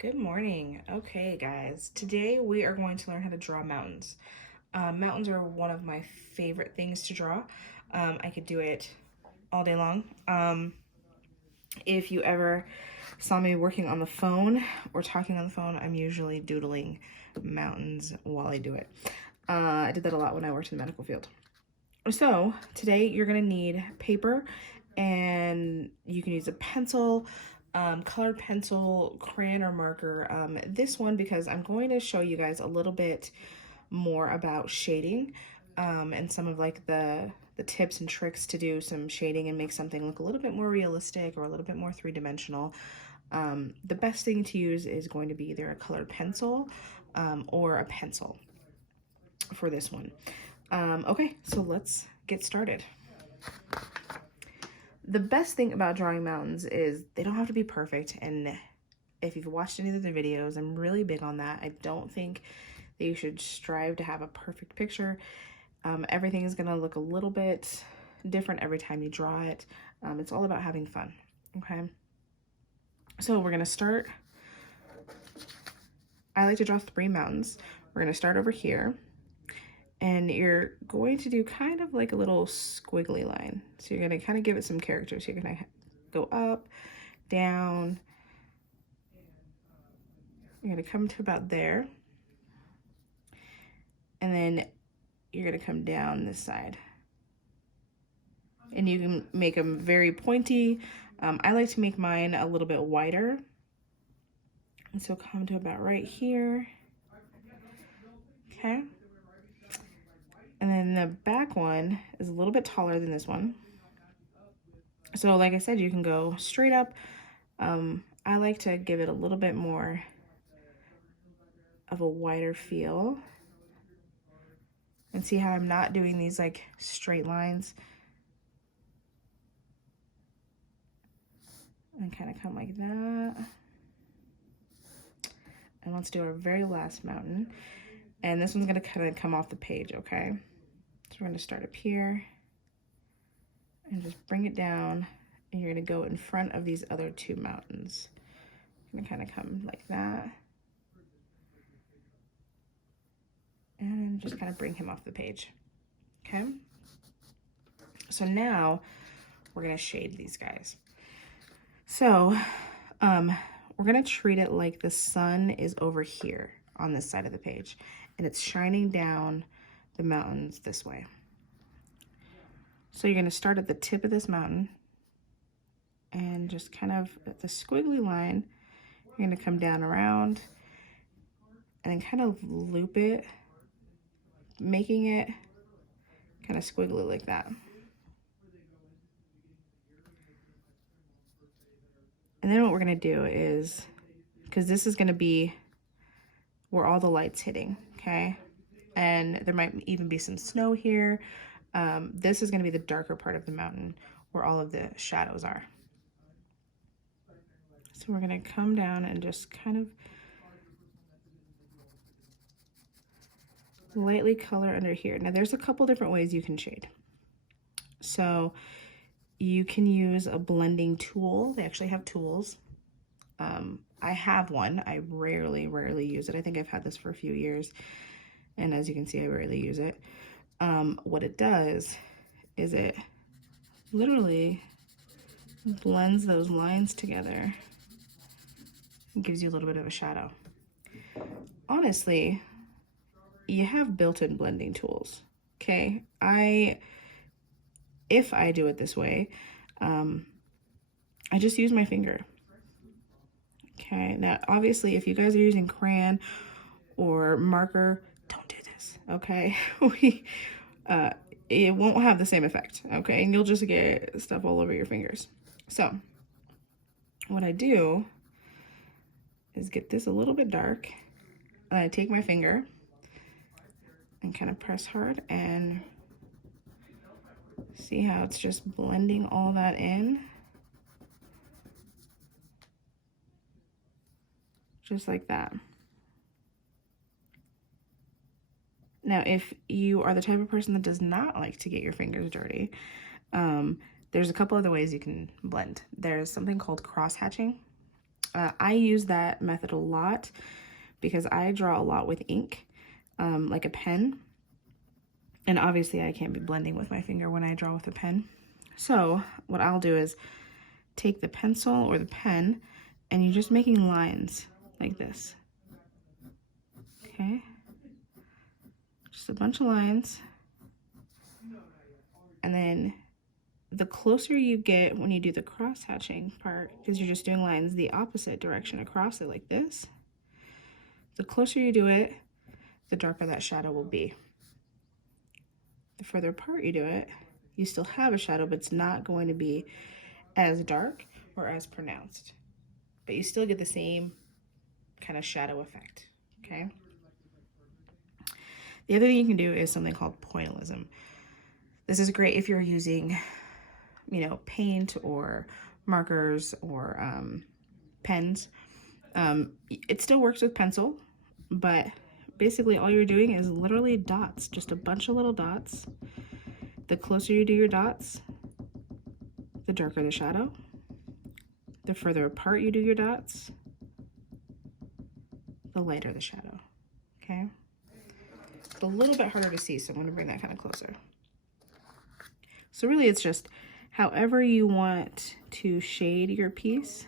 Good morning. Okay, guys, today we are going to learn how to draw mountains. Mountains are one of my favorite things to draw. I could do it all day long. If you ever saw me working on the phone or talking on the phone, I'm usually doodling mountains while I do it. I did that a lot when I worked in the medical field. So today you're gonna need paper, and you can use a pencil, colored pencil, crayon, or marker. This one, because I'm going to show you guys a little bit more about shading, and some of like the tips and tricks to do some shading and make something look a little bit more realistic or a little bit more three-dimensional. The best thing to use is going to be either a colored pencil or a pencil for this one. Okay, so let's get started. The best thing about drawing mountains is they don't have to be perfect, and if you've watched any of the videos, I'm really big on that. I don't think that you should strive to have a perfect picture. Everything is gonna look a little bit different every time you draw it. It's all about having fun, okay? So we're gonna start. I like to draw 3 mountains. We're gonna start over here, and you're going to do kind of like a little squiggly line. So you're gonna kind of give it some character. So you're gonna go up, down. You're gonna come to about there. And then you're gonna come down this side. And you can make them very pointy. I like to make mine a little bit wider. And so come to about right here. Okay. And then the back one is a little bit taller than this one. So like I said, you can go straight up. I like to give it a little bit more of a wider feel. And see how I'm not doing these like straight lines? And kind of come like that. And let's do our very last mountain. And this one's gonna kind of come off the page, okay? So we're gonna start up here and just bring it down, and you're gonna go in front of these other 2 mountains. I'm gonna kind of come like that. And just kind of bring him off the page, okay? So now we're gonna shade these guys. So we're gonna treat it like the sun is over here on this side of the page, and it's shining down the mountains this way. So you're gonna start at the tip of this mountain and just kind of at the squiggly line, you're gonna come down around and then kind of loop it, making it kind of squiggly like that. And then what we're gonna do is, because this is gonna be where all the light's hitting, okay? And there might even be some snow here. This is gonna be the darker part of the mountain where all of the shadows are. So we're gonna come down and just kind of lightly color under here. Now there's a couple different ways you can shade. So you can use a blending tool. They actually have tools. I have one. I rarely use it. I think I've had this for a few years, and as you can see, I rarely use it. What it does is it literally blends those lines together and gives you a little bit of a shadow. Honestly, you have built-in blending tools, okay? If I do it this way, I just use my finger. Okay, now obviously if you guys are using crayon or marker, don't do this, okay? It won't have the same effect, okay? And you'll just get stuff all over your fingers. So what I do is get this a little bit dark, and I take my finger and kind of press hard, and see how it's just blending all that in? Just like that. Now, if you are the type of person that does not like to get your fingers dirty, there's a couple other ways you can blend. There's something called cross hatching. I use that method a lot because I draw a lot with ink, like a pen. And obviously I can't be blending with my finger when I draw with a pen. So what I'll do is take the pencil or the pen and you're just making lines like this. Okay? Just a bunch of lines. And then the closer you get when you do the cross hatching part, because you're just doing lines the opposite direction across it like this, the closer you do it, the darker that shadow will be. The further apart you do it, you still have a shadow, but it's not going to be as dark or as pronounced. But you still get the same kind of shadow effect, okay? The other thing you can do is something called pointillism. This is great if you're using, you know, paint or markers or pens. It still works with pencil, but basically all you're doing is literally dots, just a bunch of little dots. The closer you do your dots, the darker the shadow. The further apart you do your dots, the lighter the shadow, okay? It's a little bit harder to see, so I'm going to bring that kind of closer. So really it's just however you want to shade your piece.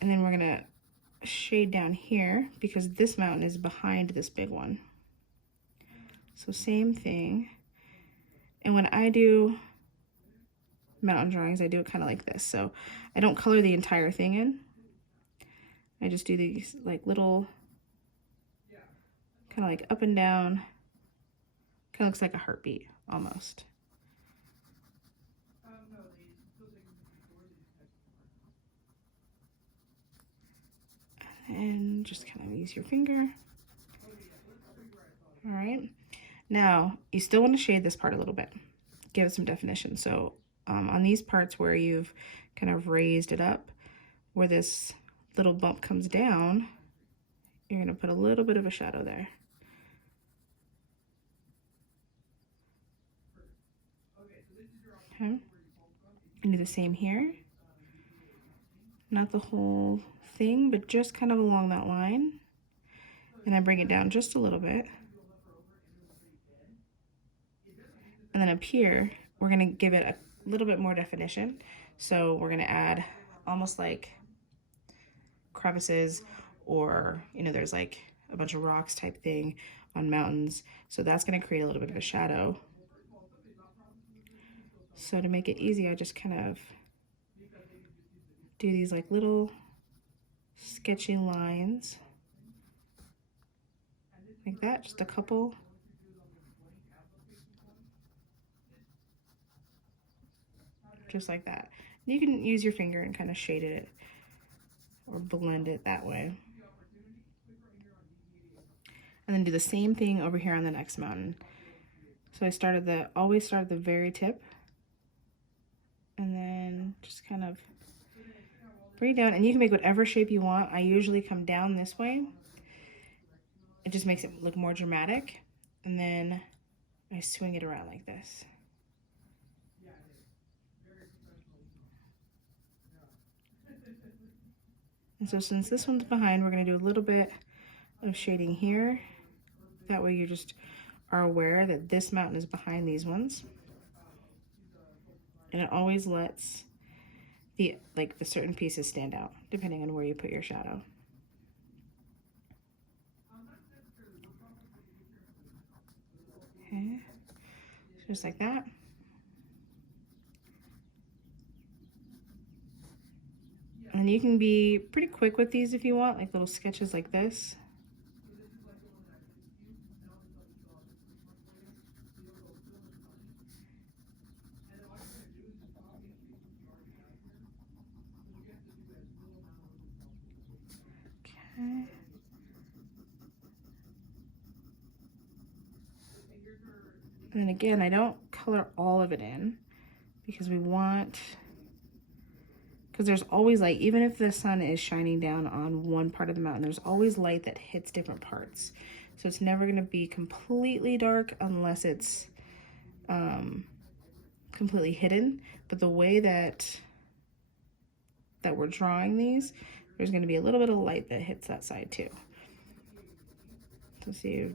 And then we're going to shade down here because this mountain is behind this big one. So same thing. And when I do mountain drawings, I do it kind of like this. So I don't color the entire thing in. I just do these like little, kind of like up and down, kind of looks like a heartbeat almost. And just kind of use your finger. All right. Now, you still want to shade this part a little bit. Give it some definition. So on these parts where you've kind of raised it up, where this little bump comes down, you're going to put a little bit of a shadow there. Okay. And do the same here. Not the whole thing, but just kind of along that line. And then bring it down just a little bit. And then up here, we're going to give it a little bit more definition. So we're going to add almost like crevices, or, you know, there's like a bunch of rocks type thing on mountains. So that's going to create a little bit of a shadow. So to make it easy, I just kind of do these like little sketchy lines like that, just a couple. Just like that. You can use your finger and kind of shade it or blend it that way. And then do the same thing over here on the next mountain. So I always start at the very tip, and then just kind of bring it down, and you can make whatever shape you want. I usually come down this way. It just makes it look more dramatic, and then I swing it around like this. And so since this one's behind, we're going to do a little bit of shading here. That way you just are aware that this mountain is behind these ones. And it always lets the certain pieces stand out, depending on where you put your shadow. Okay, just like that. And you can be pretty quick with these if you want, like little sketches like this. Okay. And then again, I don't color all of it in because because there's always light, even if the sun is shining down on one part of the mountain, there's always light that hits different parts. So it's never going to be completely dark unless it's completely hidden, But the way that we're drawing these, there's going to be a little bit of light that hits that side too. So see,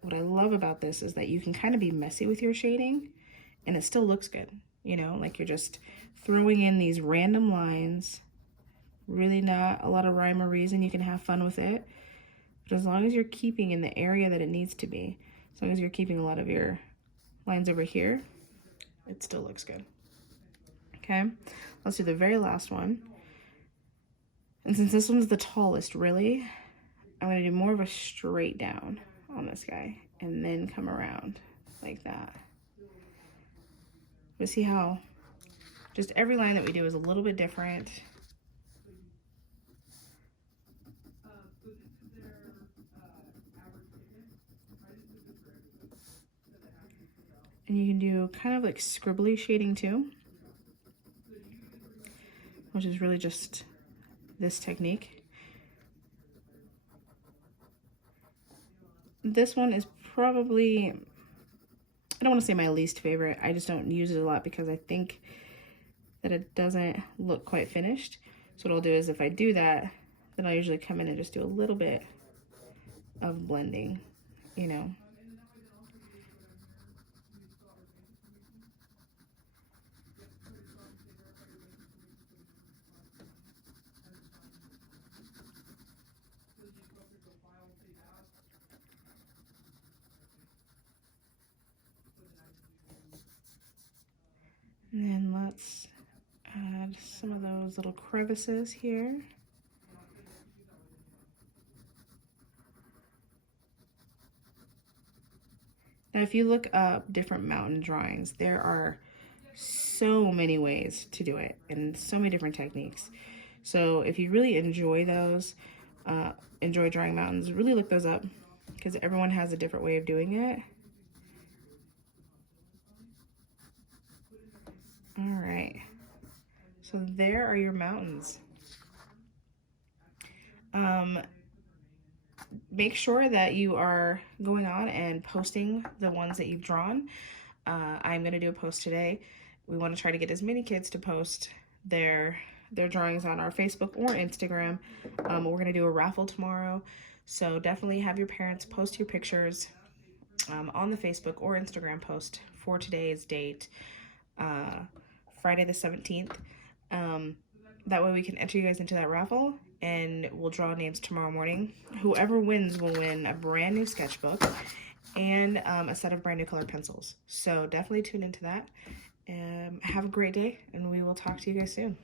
what I love about this is that you can kind of be messy with your shading and it still looks good. You know, like you're just throwing in these random lines, really not a lot of rhyme or reason. You can have fun with it. But as long as you're keeping in the area that it needs to be, as long as you're keeping a lot of your lines over here, it still looks good. Okay, let's do the very last one. And since this one's the tallest, really, I'm gonna do more of a straight down on this guy and then come around like that. But see how just every line that we do is a little bit different. And you can do kind of like scribbly shading too, which is really just this technique. This one is probably, I don't want to say my least favorite. I just don't use it a lot because I think that it doesn't look quite finished. So what I'll do is if I do that, then I'll usually come in and just do a little bit of blending, you know. And then let's add some of those little crevices here. Now, if you look up different mountain drawings, there are so many ways to do it and so many different techniques. So if you really enjoy those, enjoy drawing mountains, really look those up because everyone has a different way of doing it. All right, so there are your mountains. Make sure that you are going on and posting the ones that you've drawn. I'm going to do a post today. We want to try to get as many kids to post their drawings on our Facebook or Instagram. We're going to do a raffle tomorrow, so definitely have your parents post your pictures on the Facebook or Instagram post for today's date, Friday the 17th. That way we can enter you guys into that raffle and we'll draw names tomorrow morning. Whoever wins will win a brand new sketchbook and a set of brand new colored pencils. So definitely tune into that. Have a great day and we will talk to you guys soon.